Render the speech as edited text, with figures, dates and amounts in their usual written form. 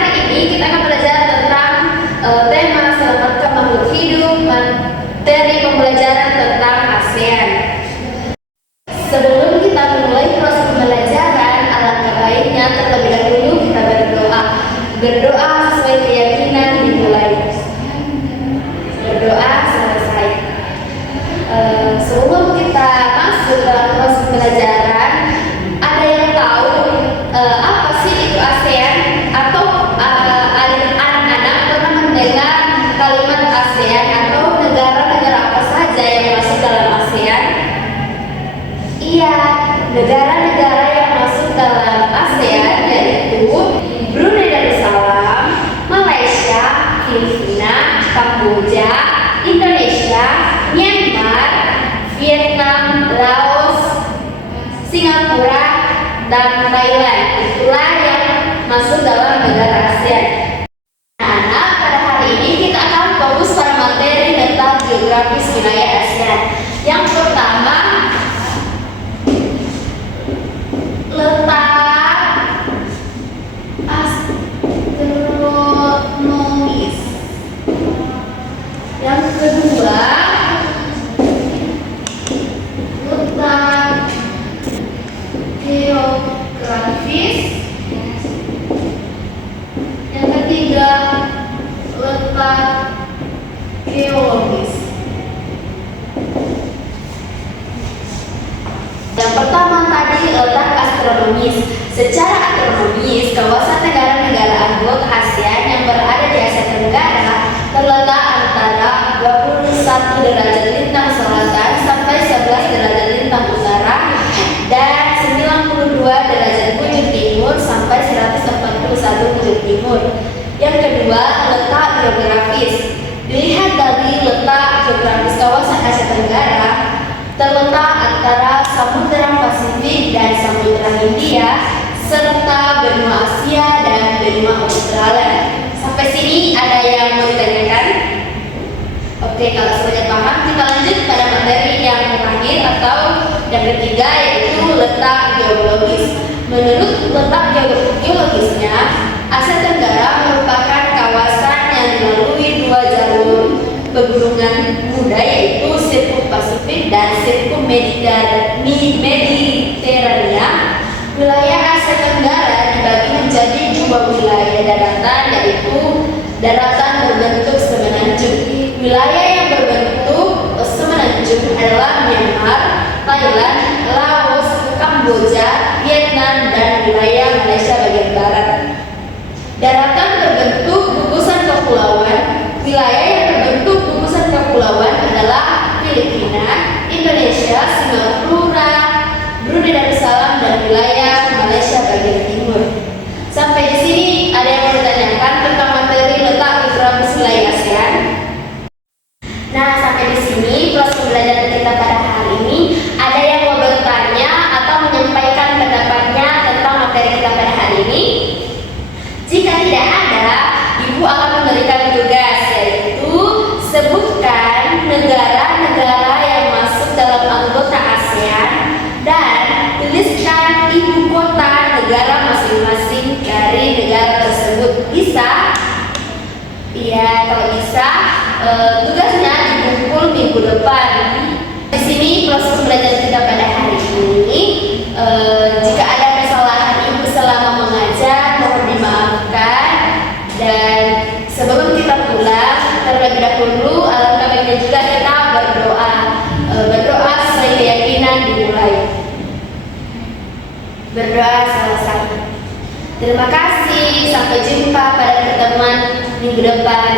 hari ini kita akan belajar tentang tema selamatkan makhluk hidup, materi pembelajaran tentang ASEAN. Sebelum kita memulai proses pembelajaran, alangkah baiknya terlebih dahulu kita berdoa. Berdoa sesuai keyakinan dimulai. Berdoa selesai. Sebelum kita masuk dalam proses pembelajaran, ada yang tahu apa sih itu ASEAN? Atau anak-anak pernah mendengar kalimat ASEAN atau negara-negara apa saja yang masuk dalam ASEAN? Iya, negara-negara yang masuk dalam ASEAN yaitu Brunei Darussalam, Malaysia, Filipina, Kamboja, Indonesia, Myanmar, Vietnam, Laos, Singapura, dan Thailand. Itulah yang masuk dalam negara ASEAN. Anak-anak, pada hari ini kita akan fokus pada materi tentang geografis wilayah ASEAN. Yang pertama, letak astronomis. Yang kedua, letak geografis. Yang ketiga, letak geologis. Yang pertama tadi letak astronomis. Secara astronomis, kawasan negara-negara anggota ASEAN yang berada di Asia Tenggara terletak antara 21 derajat lintang selatan sampai 11 derajat lintang utara dan 92 derajat bujur timur sampai 141 bujur timur. Yang kedua, letak geografis. Dilihat dari letak geografis kawasan Asia Tenggara, terletak antara Samudra Pasifik dan Samudra Hindia serta benua Asia dan benua Australia. Sampai sini ada yang mau ditanyakan? Oke, kalau semuanya paham, kita lanjut pada materi yang terakhir atau yang ketiga, yaitu letak geologis. Menurut letak geologisnya, Asia Tenggara merupakan kawasan yang dilalui dua jalur pegunungan muda, yaitu sirkuit Pasifik dan sirkuit Mediterania. Wilayah Asia Tenggara dibagi menjadi dua wilayah daratan, yaitu daratan berbentuk semenanjung. Wilayah yang berbentuk semenanjung adalah Myanmar, Thailand, Laos, Kamboja, Vietnam, dan wilayah Malaysia bagian barat. Daratan berbentuk gugusan kepulauan. Wilayah yang berbentuk gugusan kepulauan adalah Filipina, Indonesia, Singapura, Brunei Darussalam, dan wilayah Malaysia bagian timur. Sampai di sini ada yang mau ditanyakan tentang materi letak geografis wilayah ASEAN? Nah, sampai di sini proses pembelajaran kita pada hari ini. Ada yang mau bertanya atau menyampaikan pendapatnya tentang materi kita pada hari ini? Jika tidak ada, Ibu akan memberikan tugas, yaitu sebutkan negara-negara yang masuk dalam anggota ASEAN dan tuliskan ibu kota negara masing-masing dari negara tersebut. Bisa? Iya, kalau bisa, tugasnya dikumpul minggu depan. Di sini proses pembelajaran kita pada hari ini. Jika ada kesalahan Ibu selama mengajar, mohon dimaafkan. Dan sebelum kita pulang, terlebih dahulu alangkah baiknya juga kita berdoa. Berdoa sesuai keyakinan dimulai. Berdoa selesai. Terima kasih. Sampai jumpa pada pertemuan minggu depan.